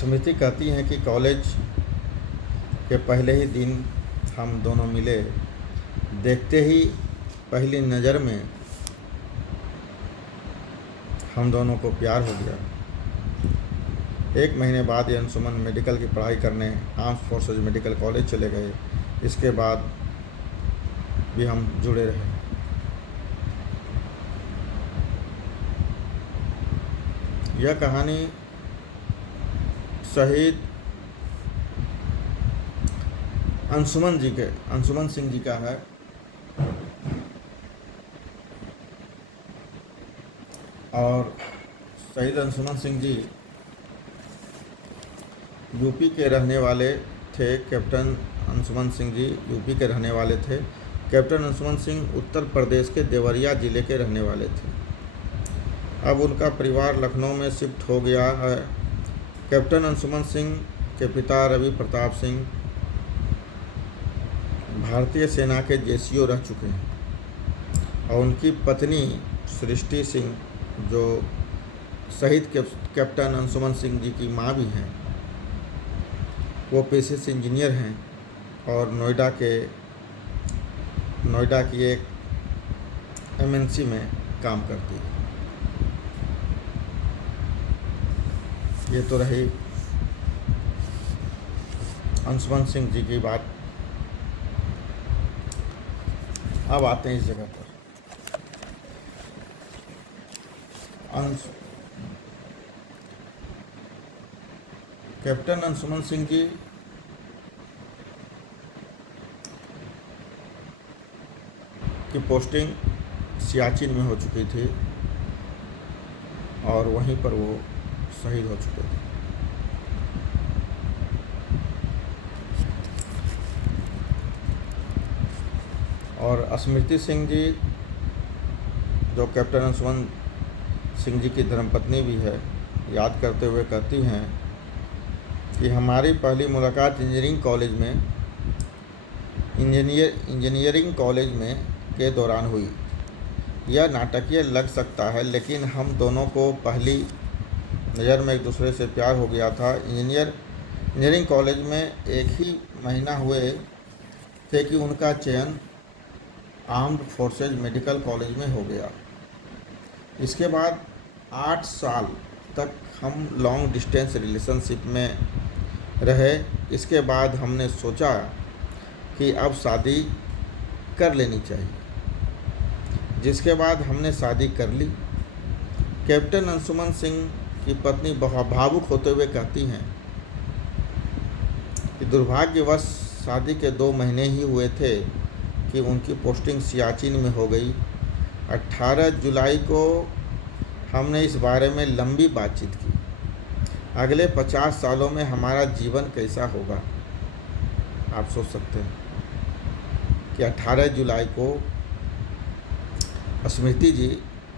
स्मृति कहती हैं कि कॉलेज के पहले ही दिन हम दोनों मिले। देखते ही पहली नज़र में हम दोनों को प्यार हो गया। 1 महीने बाद ये अंशुमन मेडिकल की पढ़ाई करने आर्म्ड फोर्सेज मेडिकल कॉलेज चले गए। इसके बाद भी हम जुड़े रहे। यह कहानी शहीद अंशुमन सिंह जी का है। और शहीद अंशुमन सिंह जी यूपी के रहने वाले थे। कैप्टन अंशुमन सिंह जी यूपी के रहने वाले थे। कैप्टन अंशुमन सिंह उत्तर प्रदेश के देवरिया ज़िले के रहने वाले थे। अब उनका परिवार लखनऊ में शिफ्ट हो गया है। कैप्टन अंशुमन सिंह के पिता रवि प्रताप सिंह भारतीय सेना के जेसीओ रह चुके हैं और उनकी पत्नी सृष्टि सिंह जो शहीद कैप्टन अंशुमन सिंह जी की मां भी हैं, वो पेशे से इंजीनियर हैं और नोएडा की एक एमएनसी में काम करती है। ये तो रही अंशुमन सिंह जी की बात। अब आते हैं इस जगह पर। कैप्टन अंशुमन सिंह जी की पोस्टिंग सियाचिन में हो चुकी थी और वहीं पर वो शहीद हो चुके थे। और स्मृति सिंह जी जो कैप्टन अंशुमन सिंह जी की धर्मपत्नी भी है, याद करते हुए कहती हैं कि हमारी पहली मुलाकात इंजीनियरिंग कॉलेज में के दौरान हुई। यह नाटकीय लग सकता है, लेकिन हम दोनों को पहली नज़र में एक दूसरे से प्यार हो गया था। इंजीनियरिंग कॉलेज में एक ही महीना हुए थे कि उनका चयन आर्म्ड फोर्सेज मेडिकल कॉलेज में हो गया। इसके बाद 8 साल तक हम लॉन्ग डिस्टेंस रिलेशनशिप में रहे। इसके बाद हमने सोचा कि अब शादी कर लेनी चाहिए, जिसके बाद हमने शादी कर ली। कैप्टन अंशुमन सिंह की पत्नी भावुक होते हुए कहती हैं कि दुर्भाग्यवश शादी के 2 महीने ही हुए थे कि उनकी पोस्टिंग सियाचिन में हो गई। 18 जुलाई को हमने इस बारे में लंबी बातचीत की। अगले 50 सालों में हमारा जीवन कैसा होगा, आप सोच सकते हैं कि 18 जुलाई को स्मृति जी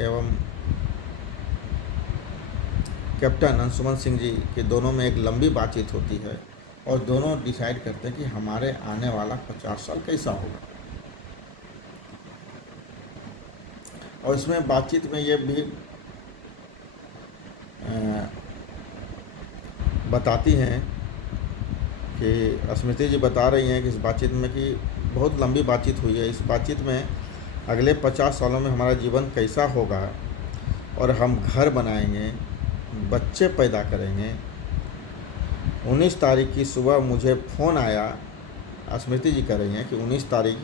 एवं कैप्टन अंशुमन सिंह जी के दोनों में एक लंबी बातचीत होती है और दोनों डिसाइड करते हैं कि हमारे आने वाला 50 साल कैसा होगा। और इसमें बातचीत में ये भी बताती हैं कि स्मृति जी बता रही हैं कि इस बातचीत में कि बहुत लंबी बातचीत हुई है। इस बातचीत में अगले 50 सालों में हमारा जीवन कैसा होगा और हम घर बनाएंगे, बच्चे पैदा करेंगे। 19 तारीख की सुबह मुझे फ़ोन आया। स्मृति जी कह रही हैं कि 19 तारीख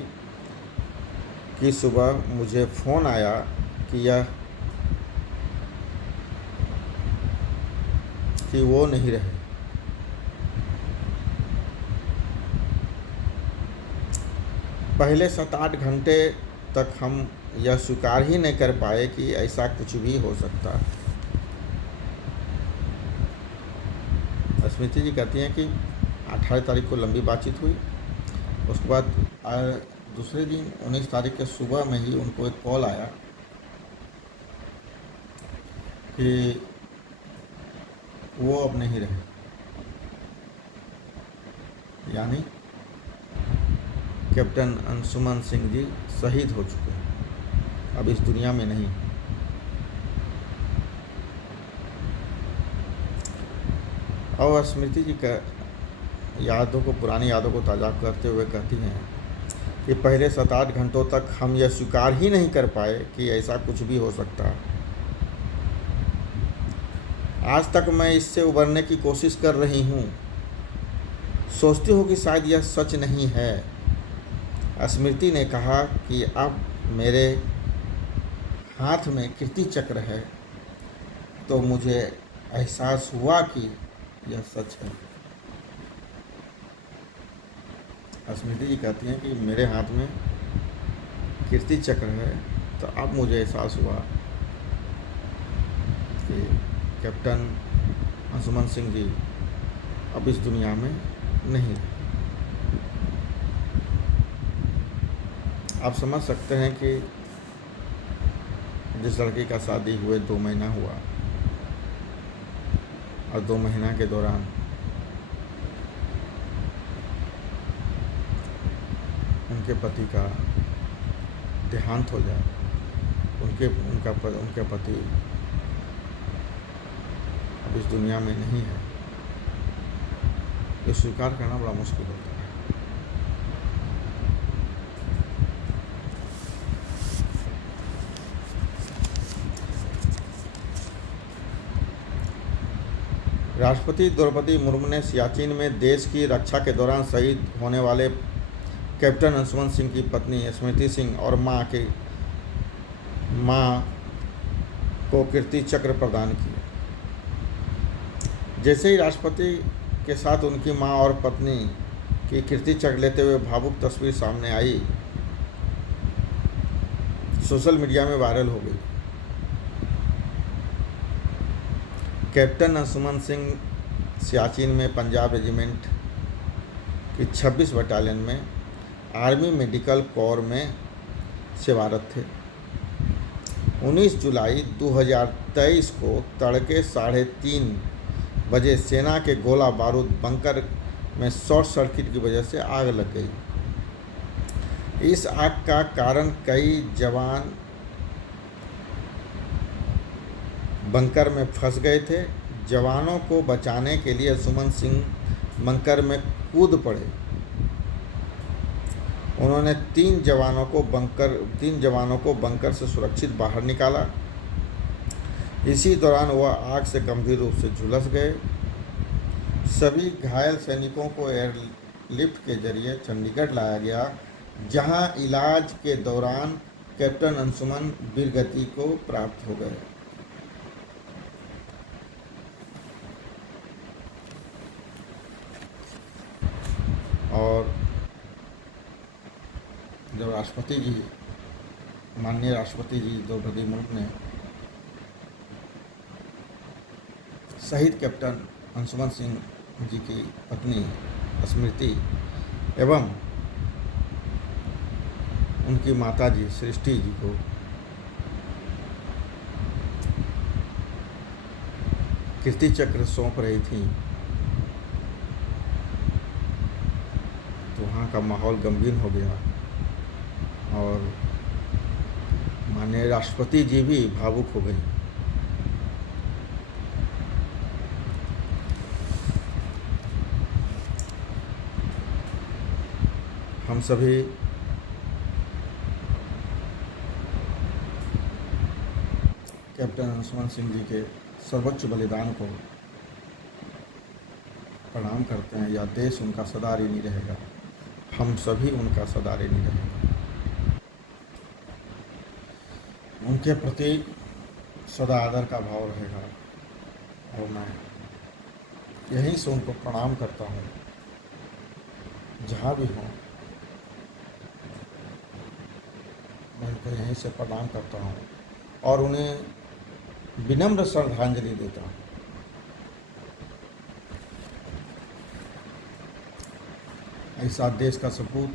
की सुबह मुझे फ़ोन आया कि वो नहीं रहे। पहले 7-8 घंटे तक हम यह स्वीकार ही नहीं कर पाए कि ऐसा कुछ भी हो सकता है। स्मृति जी कहती हैं कि 18 तारीख को लंबी बातचीत हुई। उसके बाद दूसरे दिन 19 तारीख के सुबह में ही उनको एक कॉल आया कि वो अब नहीं रहे, यानी कैप्टन अंशुमन सिंह जी शहीद हो चुके हैं, अब इस दुनिया में नहीं। और स्मृति जी का यादों को, पुरानी यादों को ताज़ा करते हुए कहती हैं कि पहले 7-8 घंटों तक हम यह स्वीकार ही नहीं कर पाए कि ऐसा कुछ भी हो सकता है। आज तक मैं इससे उबरने की कोशिश कर रही हूँ। सोचती हूँ कि शायद यह सच नहीं है। स्मृति ने कहा कि अब मेरे हाथ में कीर्ति चक्र है, तो मुझे एहसास हुआ कि यह सच है। स्मृति जी कहती हैं कि मेरे हाथ में कीर्ति चक्र है, तो अब मुझे एहसास हुआ कि कैप्टन अंशुमन सिंह जी अब इस दुनिया में नहीं। आप समझ सकते हैं कि जिस लड़की का शादी हुए 2 महीना हुआ और 2 महीना के दौरान उनके पति का देहांत हो जाए, उनका पति अब इस दुनिया में नहीं है, ये स्वीकार करना बड़ा मुश्किल होता है। राष्ट्रपति द्रौपदी मुर्मू ने सियाचिन में देश की रक्षा के दौरान शहीद होने वाले कैप्टन अंशुमन सिंह की पत्नी स्मृति सिंह और मां को कीर्ति चक्र प्रदान किए। जैसे ही राष्ट्रपति के साथ उनकी मां और पत्नी की कीर्ति चक्र लेते हुए भावुक तस्वीर सामने आई, सोशल मीडिया में वायरल हो गई। कैप्टन अंशुमन सिंह सियाचिन में पंजाब रेजिमेंट की 26 बटालियन में आर्मी मेडिकल कोर में सेवारत थे। 19 जुलाई 2023 को तड़के 3:30 बजे सेना के गोला बारूद बंकर में शॉर्ट सर्किट की वजह से आग लग गई। इस आग का कारण कई जवान बंकर में फंस गए थे। जवानों को बचाने के लिए अंशुमन सिंह बंकर में कूद पड़े। उन्होंने 3 जवानों को बंकर से सुरक्षित बाहर निकाला। इसी दौरान वह आग से गंभीर रूप से झुलस गए। सभी घायल सैनिकों को एयरलिफ्ट के जरिए चंडीगढ़ लाया गया, जहां इलाज के दौरान कैप्टन अंशुमन वीरगति को प्राप्त हो गए। और जब माननीय राष्ट्रपति जी द्रौपदी मुर्मू ने शहीद कैप्टन अंशुमन सिंह जी की पत्नी स्मृति एवं उनकी माता जी सृष्टि जी को कीर्ति चक्र सौंप रही थी, तो वहाँ का माहौल गंभीर हो गया और माननीय राष्ट्रपति जी भी भावुक हो गई। हम सभी कैप्टन अंशुमन सिंह जी के सर्वोच्च बलिदान को प्रणाम करते हैं। यह देश उनका सदा ऋणी रहेगा, हम सभी उनका सदा ऋणी रहेगा। उनके प्रति सदा आदर का भाव रहेगा और मैं यहीं से उनको प्रणाम करता हूँ, जहाँ भी हूँ मैं उनको यहीं से प्रणाम करता हूँ और उन्हें विनम्र श्रद्धांजलि देता हूँ। ऐसा देश का सपूत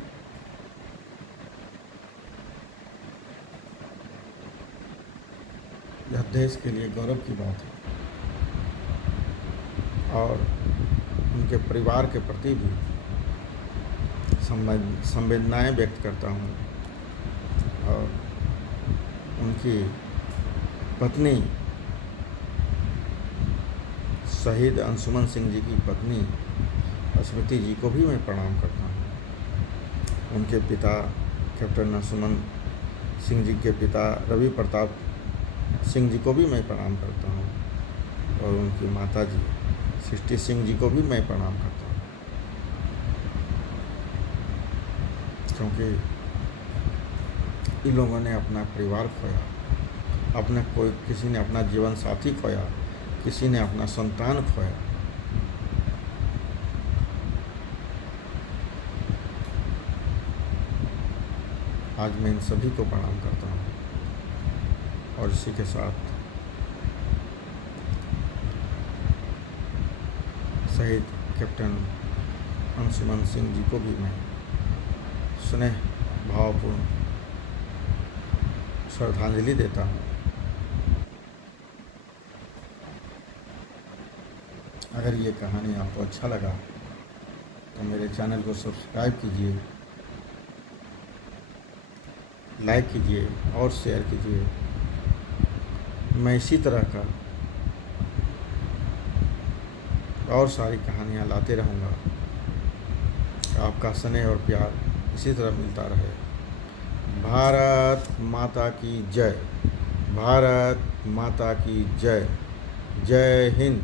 यह देश के लिए गौरव की बात है और उनके परिवार के प्रति भी संवेदनाएं व्यक्त करता हूँ और उनकी पत्नी शहीद अंशुमन सिंह जी की पत्नी स्मृति जी को भी मैं प्रणाम करता हूँ। उनके पिता कैप्टन अंशुमन सिंह जी के पिता रवि प्रताप सिंह जी को भी मैं प्रणाम करता हूँ और उनकी माता जी सृष्टि सिंह जी को भी मैं प्रणाम करता हूँ, क्योंकि इन लोगों ने अपना परिवार खोया, किसी ने अपना जीवन साथी खोया, किसी ने अपना संतान खोया। आज मैं इन सभी को प्रणाम करता हूँ और इसी के साथ शहीद कैप्टन अंशुमन सिंह जी को भी मैं स्नेह भावपूर्ण श्रद्धांजलि देता हूँ। अगर ये कहानी आपको अच्छा लगा तो मेरे चैनल को सब्सक्राइब कीजिए, लाइक कीजिए और शेयर कीजिए। मैं इसी तरह का और सारी कहानियाँ लाते रहूँगा। आपका स्नेह और प्यार इसी तरह मिलता रहे। भारत माता की जय। भारत माता की जय। जय हिंद।